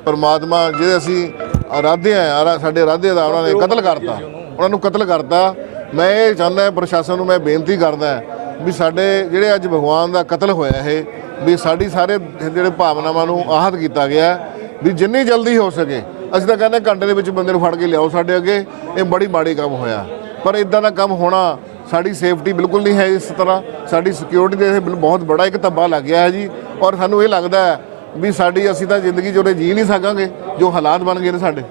Speaker 3: ਪਰਮਾਤਮਾ ਜਿਹੜੇ ਅਸੀਂ ਆਰਾਧੇ ਆ ਆਰਾ- ਸਾਡੇ ਆਰਾਧੇ ਦਾ ਉਹਨਾਂ ਨੇ ਕਤਲ ਕਰਤਾ। ਉਹਨਾਂ ਨੂੰ ਕਤਲ ਕਰਤਾ। ਮੈਂ ਇਹ ਚਾਹੁੰਦਾ ਪ੍ਰਸ਼ਾਸਨ ਨੂੰ ਮੈਂ ਬੇਨਤੀ ਕਰਦਾ ਵੀ ਸਾਡੇ ਜਿਹੜੇ ਅੱਜ ਭਗਵਾਨ ਦਾ ਕਤਲ ਹੋਇਆ ਇਹ, ਵੀ ਸਾਡੀ ਸਾਰੇ ਜਿਹੜੇ ਭਾਵਨਾਵਾਂ ਨੂੰ ਆਹਤ ਕੀਤਾ ਗਿਆ ਵੀ ਜਿੰਨੀ ਜਲਦੀ ਹੋ ਸਕੇ। ਅਸੀਂ ਤਾਂ ਕਹਿੰਦੇ ਘੰਟੇ ਦੇ ਵਿੱਚ ਬੰਦੇ ਨੂੰ ਫੜ ਕੇ ਲਿਆਓ ਸਾਡੇ ਅੱਗੇ। ਇਹ ਬੜੀ ਮਾੜੀ ਕੰਮ ਹੋਇਆ। ਪਰ ਇਦਾਂ ਦਾ ਕੰਮ ਹੋਣਾ ਸਾਡੀ ਸੇਫਟੀ ਬਿਲਕੁਲ ਨਹੀਂ ਹੈ ਇਸ ਤਰ੍ਹਾਂ। ਸਾਡੀ ਸਿਕਿਉਰਿਟੀ ਦੇ ਬਹੁਤ ਬੜਾ ਇੱਕ ਧੱਬਾ ਲੱਗ ਗਿਆ ਹੈ ਜੀ। ਔਰ ਸਾਨੂੰ ਇਹ ਲੱਗਦਾ ਹੈ ਵੀ ਸਾਡੀ ਅਸੀਂ ਤਾਂ ਜ਼ਿੰਦਗੀ ਉਹਦੇ ਜੀ ਨਹੀਂ ਸਕਾਂਗੇ ਜੋ ਹਾਲਾਤ ਬਣ ਗਏ ਨੇ ਸਾਡੇ।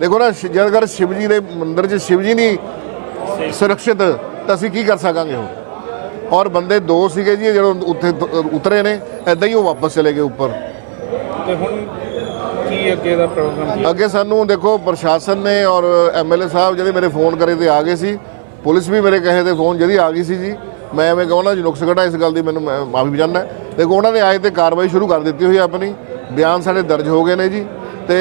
Speaker 3: ਦੇਖੋ ਨਾ ਸ਼ਿ- ਜੇ ਅਗਰ ਸ਼ਿਵ ਜੀ ਦੇ ਮੰਦਿਰ 'ਚ ਸ਼ਿਵ ਜੀ ਨਹੀਂ ਸੁਰੱਖਿਅਤ ਤਾਂ ਅਸੀਂ ਕੀ ਕਰ ਸਕਾਂਗੇ ਹੁਣ? ਔਰ ਬੰਦੇ ਦੋ ਸੀਗੇ ਜੀ ਜਦੋਂ ਉੱਥੇ ਉਤਰੇ ਨੇ ਐਦਾਂ ਹੀ ਉਹ ਵਾਪਸ ਚਲੇ ਗਏ ਉੱਪਰ।
Speaker 9: ਤੇ ਹੁਣ ਕੀ ਅੱਗੇ ਦਾ ਪ੍ਰੋਗਰਾਮ?
Speaker 3: ਅੱਗੇ ਸਾਨੂੰ ਦੇਖੋ ਪ੍ਰਸ਼ਾਸਨ ਨੇ ਔਰ ਐਮਐਲਏ ਸਾਹਿਬ ਜਿਹੜੇ ਮੇਰੇ ਫੋਨ ਕਰੇ ਤੇ ਆ ਗਏ ਸੀ। ਪੁਲਿਸ ਵੀ ਮੇਰੇ ਕਹੇ ਤੇ ਫੋਨ ਜਦੀ ਆ ਗਈ ਸੀ ਜੀ ਮੈਂ ਐਵੇਂ ਕਹਣਾ ਜੀ ਨੁਕਸ ਕੱਢਾ ਇਸ ਗੱਲ ਦੀ ਮੈਨੂੰ ਮਾਫੀ ਵੀ ਚਾਹੁੰਦਾ। ਦੇਖੋ ਉਹਨਾਂ ਨੇ ਆਏ ਤੇ ਕਾਰਵਾਈ ਸ਼ੁਰੂ ਕਰ ਦਿੱਤੀ ਹੋਈ ਆਪਣੀ। ਬਿਆਨ ਸਾਡੇ ਦਰਜ ਹੋ ਗਏ ਨੇ ਜੀ। ਤੇ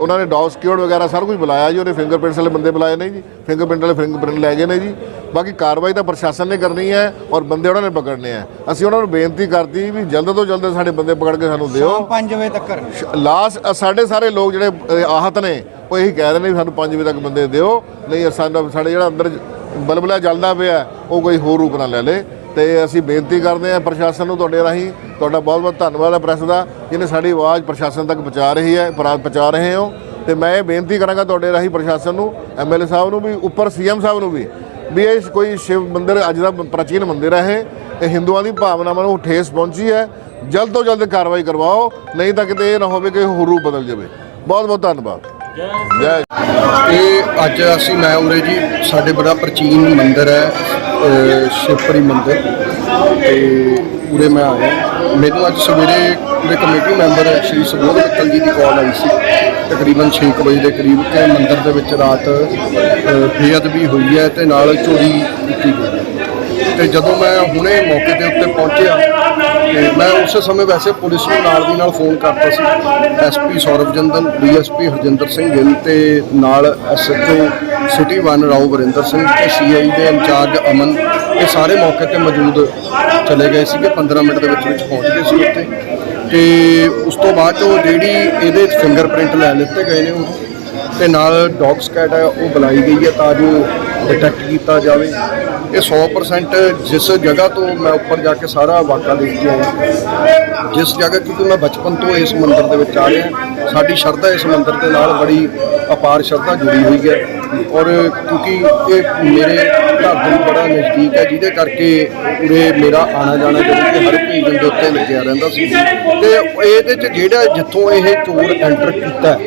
Speaker 3: ਉਹਨਾਂ ਨੇ ਡੌਗ ਸਕਿਉਰਡ ਵਗੈਰਾ ਸਾਰਾ ਕੁਝ ਬੁਲਾਇਆ ਜੀ ਉਹਨੇ ਫਿੰਗਰਪ੍ਰਿੰਟਸ ਵਾਲੇ ਬੰਦੇ ਬੁਲਾਏ ਨੇ ਜੀ। ਫਿੰਗਰਪ੍ਰਿੰਟ ਵਾਲੇ ਫਿੰਗਰਪ੍ਰਿੰਟ ਲੈ ਗਏ ਨੇ ਜੀ। ਬਾਕੀ ਕਾਰਵਾਈ ਤਾਂ ਪ੍ਰਸ਼ਾਸਨ ਨੇ ਕਰਨੀ ਹੈ ਔਰ ਬੰਦੇ ਉਹਨਾਂ ਨੇ ਪਕੜਨੇ ਆ ਅਸੀਂ ਉਹਨਾਂ ਨੂੰ ਬੇਨਤੀ ਕਰਤੀ ਵੀ ਜਲਦ ਤੋਂ ਜਲਦ ਸਾਡੇ ਬੰਦੇ ਪਕੜ ਕੇ ਸਾਨੂੰ ਦਿਓ।
Speaker 10: 5 ਵਜੇ ਤੱਕ
Speaker 3: ਲਾਸਟ ਸਾਡੇ ਸਾਰੇ ਲੋਕ ਜਿਹੜੇ ਆਹਤ ਨੇ ਉਹ ਇਹੀ ਕਹਿ ਰਹੇ ਨੇ ਵੀ ਸਾਨੂੰ 5 ਵਜੇ ਤੱਕ ਬੰਦੇ ਦਿਓ। ਨਹੀਂ ਸਾਡਾ ਸਾਡੇ ਜਿਹੜਾ ਅੰਦਰ ਬਲਬਲਾ ਚੱਲਦਾ ਪਿਆ ਉਹ ਕੋਈ ਹੋਰ ਰੂਪ ਨਾ ਲੈ ਲੇ। ਤੇ ਅਸੀਂ ਬੇਨਤੀ ਕਰਦੇ ਹਾਂ ਪ੍ਰਸ਼ਾਸਨ ਨੂੰ ਤੁਹਾਡੇ ਰਾਹੀਂ, ਤੁਹਾਡਾ ਬਹੁਤ ਬਹੁਤ ਧੰਨਵਾਦ ਹੈ ਪ੍ਰੈਸ ਦਾ, ਜਿਹਨੇ ਸਾਡੀ ਆਵਾਜ਼ ਪ੍ਰਸ਼ਾਸਨ ਤੱਕ ਪਹੁੰਚਾ ਰਹੀ ਹੈ ਪਹੁੰਚਾ ਰਹੇ ਹੋ। ਤੇ ਮੈਂ ਇਹ ਬੇਨਤੀ ਕਰਾਂਗਾ ਤੁਹਾਡੇ ਰਾਹੀਂ ਪ੍ਰਸ਼ਾਸਨ ਨੂੰ ਐਮਐਲਏ ਸਾਹਿਬ ਨੂੰ ਵੀ, ਉੱਪਰ ਸੀਐਮ ਸਾਹਿਬ ਨੂੰ ਵੀ ਵੀ ਇਹ ਕੋਈ ਸ਼ਿਵ ਮੰਦਿਰ, ਅੱਜ ਦਾ ਪ੍ਰਾਚੀਨ ਮੰਦਿਰ ਹੈ ਇਹ। ਇਹ ਹਿੰਦੂਆਂ ਦੀ ਭਾਵਨਾਵਾਂ ਨੂੰ ਠੇਸ ਪਹੁੰਚੀ ਹੈ। ਜਲਦ ਤੋਂ ਜਲਦ ਕਾਰਵਾਈ ਕਰਵਾਓ, ਨਹੀਂ ਤਾਂ ਕਿਤੇ ਇਹ ਨਾ ਹੋਵੇ ਕਿ ਹੋਰ ਰੂਪ ਬਦਲ ਜਾਵੇ। ਬਹੁਤ ਬਹੁਤ ਧੰਨਵਾਦ। ਜੈ
Speaker 4: ਇਹ ਅੱਜ ਅਸੀਂ ਮੈਂ ਉਰੇ ਜੀ ਸਾਡੇ ਬੜਾ ਪ੍ਰਾਚੀਨ ਮੰਦਿਰ ਹੈ ਸ਼ਿਵਪਰੀ ਸ਼ਿਵਪੁਰੀ ਮੰਦਿਰ। ਤੇ ਉਰੇ ਮੈਂ ਆਇਆ। ਮੈਨੂੰ ਅੱਜ ਸਵੇਰੇ ਉਰੇ ਕਮੇਟੀ ਮੈਂਬਰ ਸ਼੍ਰੀ ਸੁਬੋਧ ਮਿੱਤਲ ਜੀ ਦੀ ਕਾਲ ਆਈ ਸੀ। ਤਕਰੀਬਨ 6 ਵਜੇ ਦੇ ਕਰੀਬ ਕਿ ਮੰਦਿਰ ਦੇ ਵਿੱਚ ਰਾਤ ਅਹ, ਬੇਅਦਬੀ ਹੋਈ ਹੈ ਤੇ ਨਾਲ ਚੋਰੀ ਕੀਤੀ ਗਈ ਹੈ। ਤੇ ਜਦੋਂ ਮੈਂ ਹੁਣੇ ਮੌਕੇ ਦੇ ਉੱਤੇ ਪਹੁੰਚਿਆ ਤੇ ਮੈਂ ਉਸੇ ਸਮੇਂ ਵੈਸੇ ਪੁਲਿਸ ਨੂੰ ਨਾਲ ਦੀ ਨਾਲ ਫੋਨ ਕਰਤਾ ਸੀ। ਐਸਪੀ ਸੌਰਵ ਜੰਦਨ ਡੀਐਸਪੀ ਹਰਜਿੰਦਰ ਸਿੰਘ ਗਿੱਲ ਤੇ ਨਾਲ ਐਸਐਚਓ ਸਿਟੀ 1 ਰਾਓ ਵਰਿੰਦਰ ਸਿੰਘ ਤੇ ਸੀਆਈ ਦੇ ਇੰਚਾਰਜ ਅਮਨ ਇਹ ਸਾਰੇ ਮੌਕੇ ਤੇ ਮੌਜੂਦ ਚਲੇ ਗਏ ਸੀਗੇ। 15 ਮਿੰਟ ਦੇ ਵਿੱਚ ਵਿੱਚ ਪਹੁੰਚ ਗਏ ਸੀ ਉੱਥੇ। ਤੇ ਉਸ ਤੋਂ ਬਾਅਦ 'ਚ ਉਹ ਜਿਹੜੀ ਇਹਦੇ ਫਿੰਗਰਪ੍ਰਿੰਟ ਲੈ ਲਿੱਤੇ ਗਏ ਨੇ ਉਹ। ਤੇ ਨਾਲ ਡੌਗ ਸਕੈਟ ਹੈ, ਉਹ ਬੁਲਾਈ ਗਈ ਹੈ ਤਾਂ ਜੋ ਡਿਟੈਕਟ ਕੀਤਾ ਜਾਵੇ। ਇਹ 100% ਜਿਸ ਜਗ੍ਹਾ ਤੋਂ ਮੈਂ ਉੱਪਰ ਜਾ ਕੇ ਸਾਰਾ ਵਾਕਾ ਦੇਖ ਕੇ ਆਇਆ ਜਿਸ ਜਗ੍ਹਾ ਕਿਉਂਕਿ ਮੈਂ ਬਚਪਨ ਤੋਂ ਇਸ ਮੰਦਿਰ ਦੇ ਵਿੱਚ ਆ ਰਿਹਾ ਸਾਡੀ ਸ਼ਰਧਾ ਇਸ ਮੰਦਿਰ ਦੇ ਨਾਲ ਬੜੀ ਅਪਾਰ ਸ਼ਰਧਾ ਜੁੜੀ ਹੋਈ ਹੈ ਔਰ ਕਿਉਂਕਿ ਇਹ ਮੇਰੇ ਘਰ ਦੇ ਬੜਾ ਨਜ਼ਦੀਕ ਹੈ, ਜਿਹਦੇ ਕਰਕੇ ਉਰੇ ਮੇਰਾ ਆਣਾ ਜਾਣਾ ਜਿਹੜਾ ਕਿ ਹਰ ਭੇਜਣ ਦੇ ਉੱਤੇ ਲੱਗਿਆ ਰਹਿੰਦਾ ਸੀ ਤੇ ਇਹਦੇ 'ਚ ਜਿਹੜਾ ਜਿੱਥੋਂ ਇਹ ਚੋਰ ਐਂਟਰ ਕੀਤਾ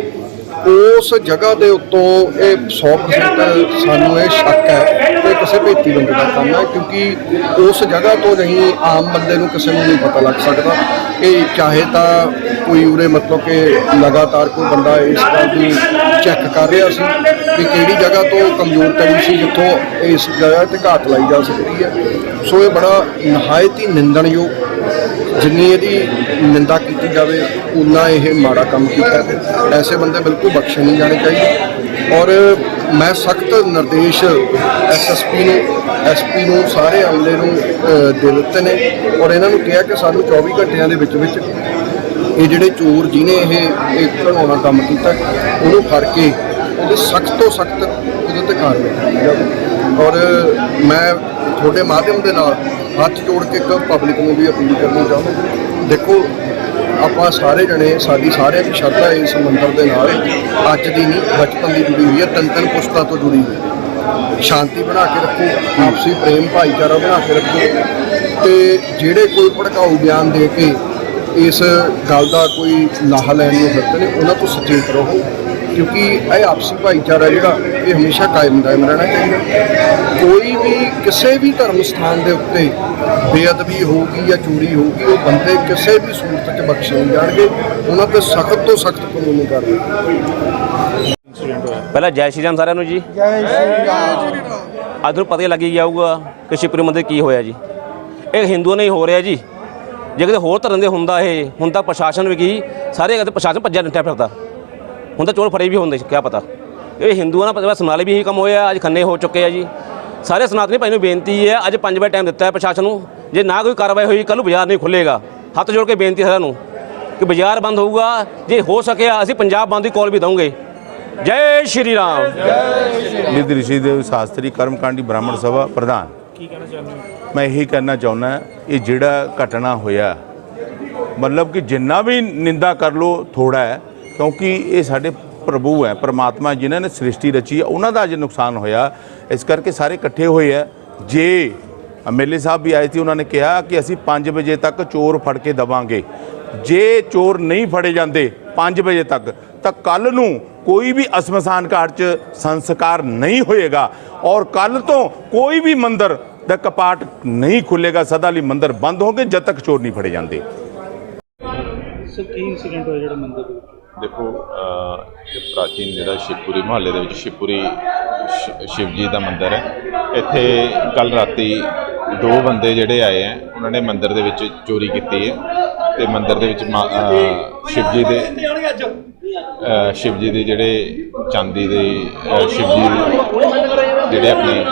Speaker 4: ਉਸ ਜਗ੍ਹਾ ਦੇ ਉੱਤੋਂ ਇਹ 100% ਸਾਨੂੰ ਇਹ ਸ਼ੱਕ ਹੈ ਕਿ ਕਿਸੇ ਭੇਤੀ ਬੰਦੇ ਦਾ ਕੰਮ ਹੈ, ਕਿਉਂਕਿ ਉਸ ਜਗ੍ਹਾ ਤੋਂ ਨਹੀਂ ਆਮ ਬੰਦੇ ਨੂੰ ਕਿਸੇ ਨੂੰ ਨਹੀਂ ਪਤਾ ਲੱਗ ਸਕਦਾ। ਇਹ ਚਾਹੇ ਤਾਂ ਕੋਈ ਉਰੇ ਮਤਲਬ ਕਿ ਲਗਾਤਾਰ ਕੋਈ ਬੰਦਾ ਇਸ ਗੱਲ ਦੀ ਚੈੱਕ ਕਰ ਰਿਹਾ ਸੀ ਕਿ ਕਿਹੜੀ ਜਗ੍ਹਾ ਤੋਂ ਕਮਜ਼ੋਰ ਕਰੀ ਸੀ, ਜਿੱਥੋਂ ਇਸ ਜਗ੍ਹਾ ਤੇ ਘਾਤ ਲਾਈ ਜਾ ਸਕਦੀ ਹੈ। ਸੋ ਇਹ ਬੜਾ ਨਹਾਇਤ ਹੀ ਨਿੰਦਣਯੋਗ, ਜਿੰਨੀ ਇਹਦੀ ਨਿੰਦਾ ਕੀਤੀ ਜਾਵੇ ਉਨਾ ਇਹ ਮਾੜਾ ਕੰਮ ਕੀਤਾ। ਤੇ ਐਸੇ ਬੰਦੇ ਬਿਲਕੁਲ ਬਖਸ਼ੇ ਨਹੀਂ ਜਾਣੇ ਚਾਹੀਦੇ। ਔਰ ਮੈਂ ਸਖਤ ਨਿਰਦੇਸ਼ ਐਸਐਸਪੀ ਨੂੰ ਐਸਪੀ ਨੂੰ ਸਾਰੇ ਅਮਲੇ ਨੂੰ ਦੇ ਦਿੱਤੇ ਨੇ ਔਰ ਇਹਨਾਂ ਨੂੰ ਕਿਹਾ ਕਿ ਸਾਨੂੰ 24 ਘੰਟਿਆਂ ਦੇ ਵਿੱਚ ਵਿੱਚ ਇਹ ਜਿਹੜੇ ਚੋਰ ਜਿਹਨੇ ਇਹ ਇਹ ਘਣਾਉਣਾ ਕੰਮ ਕੀਤਾ, ਉਹਨੂੰ ਫੜ ਕੇ ਉਹਦੇ ਸਖਤ ਤੋਂ ਸਖਤ ਉਹਦੇ ਤੇ ਕਾਰਵਾਈ ਕੀਤੀ ਜਾਵੇ। ਔਰ ਮੈਂ ਤੁਹਾਡੇ ਮਾਧਿਅਮ ਦੇ ਨਾਲ ਹੱਥ ਜੋੜ ਕੇ ਇੱਕ ਪਬਲਿਕ ਨੂੰ ਵੀ ਅਪੀਲ ਕਰਨਾ ਚਾਹੁੰਦਾ। ਦੇਖੋ ਆਪਾਂ ਸਾਰੇ ਜਣੇ, ਸਾਡੀ ਸਾਰਿਆਂ ਦੀ ਸ਼ਰਧਾ ਇਸ ਮੰਦਰ ਦੇ ਨਾਲ। ਅੱਜ ਦੀ ਨਹੀਂ, ਬਚਪਨ ਦੀ ਜੁੜੀ ਹੋਈ ਹੈ ਤਿੰਨ ਤਿੰਨ ਤੋਂ ਜੁੜੀ ਹੋਈ ਹੈ। ਸ਼ਾਂਤੀ ਬਣਾ ਕੇ ਰੱਖੋ, ਆਪਸੀ ਪ੍ਰੇਮ, ਭਾਈਚਾਰਾ ਬਣਾ ਕੇ ਰੱਖੋ। ਤੇ ਜਿਹੜੇ ਕੋਈ ਭੜਕਾਊ ਬਿਆਨ ਦੇ ਕੇ ਇਸ ਗੱਲ ਦਾ ਕੋਈ ਲਾਹਾ ਲੈਣ ਨੂੰ ਫਿਰਦੇ ਨੇ ਉਹਨਾਂ ਤੋਂ ਸਚੇਤ ਰਹੋ। ਕਿਉਂਕਿ ਇਹ ਆਪਸੀ ਭਾਈਚਾਰਾ ਜਿਹੜਾ ਇਹ ਹਮੇਸ਼ਾ ਕਾਇਮ ਰਹਿਣਾ ਚਾਹੀਦਾ। ਕੋਈ ਵੀ ਕਿਸੇ ਵੀ ਧਰਮ ਸਥਾਨ ਦੇ ਉੱਤੇ ਬੇਅਦਬੀ ਹੋਊਗੀ ਜਾਂ ਚੋਰੀ ਹੋਊਗੀ ਉਹ ਬੰਦੇ ਕਿਸੇ ਵੀ ਸੂਰਤ 'ਚ ਬਖਸ਼ੇ ਨਹੀਂ ਜਾਣਗੇ। ਉਹਨਾਂ ਤੇ ਸਖਤ ਤੋਂ ਸਖਤ ਕਾਨੂੰਨੀ ਕਾਰਵਾਈ
Speaker 6: ਪਹਿਲਾਂ ਜੈ ਸ਼੍ਰੀ ਰਾਮ ਸਾਰਿਆਂ ਨੂੰ ਜੀ। ਜੈ ਸ਼੍ਰੀ ਰਾਮ। ਅੱਜ ਨੂੰ ਪਤਾ ਹੀ ਲੱਗ ਜਾਊਗਾ ਕਿ ਸ਼ਿਵਪੁਰੀ ਮੰਦਿਰ ਕੀ ਹੋਇਆ ਜੀ। ਇਹ ਹਿੰਦੂਆਂ ਨੇ ਹੀ ਹੋ ਰਿਹਾ ਜੀ। ਜੇ ਕਿਤੇ ਹੋਰ ਧਰਮ ਦੇ ਹੁੰਦਾ ਇਹ ਹੁਣ ਤਾਂ ਪ੍ਰਸ਼ਾਸਨ ਵੀ ਕੀ ਸਾਰੇ ਕਿਤੇ ਪ੍ਰਸ਼ਾਸਨ ਭੱਜਿਆ ਨੱਠਿਆ ਫਿਰਦਾ। ਹੁਣ ਤਾਂ ਚੋਰ ਫੜੇ ਵੀ ਹੁੰਦੇ ਕੀ ਪਤਾ। ਇਹ ਹਿੰਦੂਆਂ ਨਾਲ ਪਤਾ ਸਮਨਾਲੇ ਵੀ ਇਹੀ ਕੰਮ ਹੋਇਆ ਅੱਜ ਖੰਨੇ ਹੋ ਚੁੱਕੇ ਆ ਜੀ। ਸਾਰੇ ਸਨਾਤਨੀ ਭਾਈ ਨੂੰ ਬੇਨਤੀ ਹੈ ਅੱਜ 5 ਵਜੇ ਟਾਈਮ ਦਿੱਤਾ ਹੈ ਪ੍ਰਸ਼ਾਸਨ ਨੂੰ। ਜੇ ਨਾ ਕੋਈ ਕਾਰਵਾਈ ਹੋਈ ਕੱਲ੍ਹ ਨੂੰ ਬਾਜ਼ਾਰ ਨਹੀਂ ਖੁੱਲੇਗਾ ਹੱਥ ਜੋੜ ਕੇ ਬੇਨਤੀ ਹੈ ਸਾਰਿਆਂ ਨੂੰ ਕਿ ਬਾਜ਼ਾਰ ਬੰਦ ਹੋਊਗਾ। ਜੇ ਹੋ ਸਕਿਆ ਅਸੀਂ ਪੰਜਾਬ ਬੰਦ ਦੀ ਕਾਲ ਵੀ ਦਵਾਂਗੇ ਜੈ ਸ਼੍ਰੀ ਰਾਮ।
Speaker 7: ਨਿਧ ਰਿਸ਼ੀ ਦੇਵ ਸ਼ਾਸਤਰੀ ਕਰਮਕਾਂਡੀ ਬ੍ਰਾਹਮਣ ਸਭਾ ਪ੍ਰਧਾਨ।
Speaker 9: ਕੀ ਕਹਿਣਾ ਚਾਹੁੰਦੇ
Speaker 7: ਮੈਂ ਇਹੀ ਕਹਿਣਾ ਚਾਹੁੰਦਾ ਇਹ ਜਿਹੜਾ ਘਟਨਾ ਹੋਇਆ ਮਤਲਬ ਕਿ ਜਿੰਨਾ ਵੀ ਨਿੰਦਾ ਕਰ ਲੋ ਥੋੜਾ ਹੈ। ਕਿਉਂਕਿ ਇਹ ਸਾਡੇ ਪ੍ਰਭੂ ਹੈ, ਪ੍ਰਮਾਤਮਾ ਜਿਨ੍ਹਾਂ ਨੇ ਸ੍ਰਿਸ਼ਟੀ ਰਚੀ ਹੈ, ਉਹਨਾਂ ਦਾ ਅੱਜ ਨੁਕਸਾਨ ਹੋਇਆ। ਇਸ ਕਰਕੇ ਸਾਰੇ ਇਕੱਠੇ ਹੋਏ ਆ ਜੇ ਐਮਐਲਏ ਸਾਹਿਬ ਵੀ ਆਏ ਸੀ, ਉਹਨਾਂ ਨੇ ਕਿਹਾ ਕਿ ਅਸੀਂ 5 ਵਜੇ ਤੱਕ ਚੋਰ ਫੜ ਕੇ ਦਵਾਂਗੇ। ਜੇ ਚੋਰ ਨਹੀਂ ਫੜੇ ਜਾਂਦੇ 5 ਵਜੇ ਤੱਕ, ਤਾਂ ਕੱਲ ਨੂੰ ਕੋਈ ਵੀ ਅਸਮਸਾਨ ਘਾਟ 'ਚ ਸੰਸਕਾਰ ਨਹੀਂ ਹੋਏਗਾ। ਔਰ ਕੱਲ ਤੋਂ ਕੋਈ ਵੀ ਮੰਦਰ ਦਾ ਕਪਾਟ ਨਹੀਂ ਖੁੱਲੇਗਾ ਸਦਾ ਲਈ ਮੰਦਰ ਬੰਦ ਹੋਣਗੇ, ਜਦ ਤੱਕ ਚੋਰ ਨਹੀਂ ਫੜੇ ਜਾਂਦੇ।
Speaker 9: ਸਰ, ਕੀ ਇਨਸੀਡੈਂਟ ਹੋਇਆ ਜਿਹੜਾ ਮੰਦਿਰ ਦੇ ਵਿੱਚ?
Speaker 5: ਦੇਖੋ ਇਹ ਪ੍ਰਾਚੀਨ ਜਿਹੜਾ ਸ਼ਿਵਪੁਰੀ ਮਹੱਲੇ ਦੇ ਵਿੱਚ ਸ਼ਿਵਪੁਰੀ ਸ਼ਿ- ਸ਼ਿਵ ਜੀ ਦਾ ਮੰਦਿਰ ਹੈ। ਇੱਥੇ ਕੱਲ ਰਾਤੀ ਦੋ ਬੰਦੇ ਜਿਹੜੇ ਆਏ ਹੈ ਉਹਨਾਂ ਨੇ ਮੰਦਿਰ ਦੇ ਵਿੱਚ ਚੋਰੀ ਕੀਤੀ ਹੈ ਤੇ ਮੰਦਿਰ ਦੇ ਵਿੱਚ ਮਾ- ਅਹ, ਸ਼ਿਵ ਜੀ ਦੇ ਅਹ, ਸ਼ਿਵ ਜੀ ਦੇ ਜਿਹੜੇ ਚਾਂਦੀ ਦੇ ਅਹ, ਸ਼ਿਵ ਜੀ ਜਿਹੜੇ ਆਪਣੇ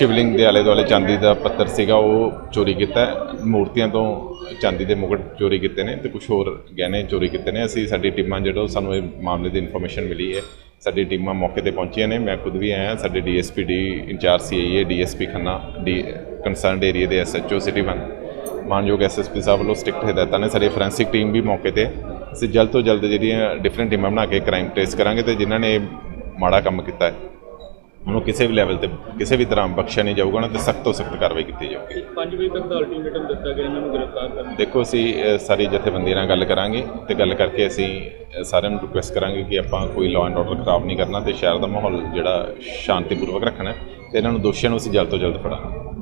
Speaker 5: ਸ਼ਿਵਲਿੰਗ ਦੇ ਆਲੇ ਦੁਆਲੇ ਚਾਂਦੀ ਦਾ ਪੱਤਰ ਸੀਗਾ, ਉਹ ਚੋਰੀ ਕੀਤਾ। ਹੈ। ਮੂਰਤੀਆਂ ਤੋਂ ਚਾਂਦੀ ਦੇ ਮੁਕਟ ਚੋਰੀ ਕੀਤੇ ਨੇ ਤੇ ਕੁਝ ਹੋਰ ਗਹਿਣੇ ਚੋਰੀ ਕੀਤੇ ਨੇ। ਅਸੀਂ, ਸਾਡੀ ਟੀਮਾਂ ਜਿਹੜਾ, ਉਹ ਸਾਨੂੰ ਇਹ ਮਾਮਲੇ ਦੀ ਇਨਫੋਰਮੇਸ਼ਨ ਮਿਲੀ ਹੈ। ਸਾਡੀ ਟੀਮਾਂ ਮੌਕੇ ਤੇ ਪਹੁੰਚੀਆਂ ਨੇ। ਮੈਂ ਖੁਦ ਵੀ ਆਇਆ ਸਾਡੇ DSP the incharge CIA DSP Khanna, the concerned area ਦੇ ਐਸਐਚਓ ਸਿਟੀ 1 ਮਾਨਯੋਗ ਐਸਐਸਪੀ ਸਾਹਿਬ ਵੱਲੋਂ ਸਟ੍ਰਿਕਟ ਹਦਾਇਤਾਂ ਨੇ। ਸਾਡੀ ਫੋਰੈਂਸਿਕ ਟੀਮ ਵੀ ਮੌਕੇ ਤੇ। ਹੈ। ਅਸੀਂ ਜਲਦ ਤੋਂ ਜਲਦ ਜਿਹੜੀਆਂ ਡਿਫਰੈਂਟ ਟੀਮਾਂ ਬਣਾ ਕੇ ਕ੍ਰਾਈਮ ਟ੍ਰੇਸ ਕਰਾਂਗੇ ਤੇ ਜਿਨ੍ਹਾਂ ਨੇ ਇਹ ਮਾੜਾ ਕੰਮ ਕੀਤਾ ਹੈ। ਉਹਨੂੰ ਕਿਸੇ ਵੀ ਲੈਵਲ ਤੇ ਕਿਸੇ ਵੀ ਤਰ੍ਹਾਂ ਬਖਸ਼ਿਆ ਨਹੀਂ ਜਾਊਗਾ ਉਹਨਾਂ ਤੇ ਸਖਤ ਤੋਂ ਸਖਤ ਕਾਰਵਾਈ ਕੀਤੀ ਜਾਊਗੀ।
Speaker 9: 5 ਵਜੇ ਤੱਕ ਦਾ ਅਲਟੀਮੇਟਮ ਦਿੱਤਾ ਗਿਆ ਇਹਨਾਂ ਨੂੰ ਗ੍ਰਿਫਤਾਰ ਕਰਨ
Speaker 5: ਦੇਖੋ ਅਸੀਂ ਸਾਰੀ ਜਥੇਬੰਦੀਆਂ ਨਾਲ ਗੱਲ ਕਰਾਂਗੇ ਤੇ ਗੱਲ ਕਰਕੇ ਅਸੀਂ ਸਾਰਿਆਂ ਨੂੰ ਰਿਕੁਐਸਟ ਕਰਾਂਗੇ ਕਿ ਆਪਾਂ ਕੋਈ ਲਾਅ ਐਂਡ ਆਰਡਰ ਖਰਾਬ ਨਹੀਂ ਕਰਨਾ ਤੇ ਸ਼ਹਿਰ ਦਾ ਮਾਹੌਲ ਜਿਹੜਾ ਸ਼ਾਂਤੀਪੂਰਵਕ ਰੱਖਣਾ ਤੇ ਇਹਨਾਂ ਨੂੰ ਦੋਸ਼ੀਆਂ ਨੂੰ ਅਸੀਂ ਜਲਦ ਤੋਂ ਜਲਦ ਫੜਾਂਗੇ।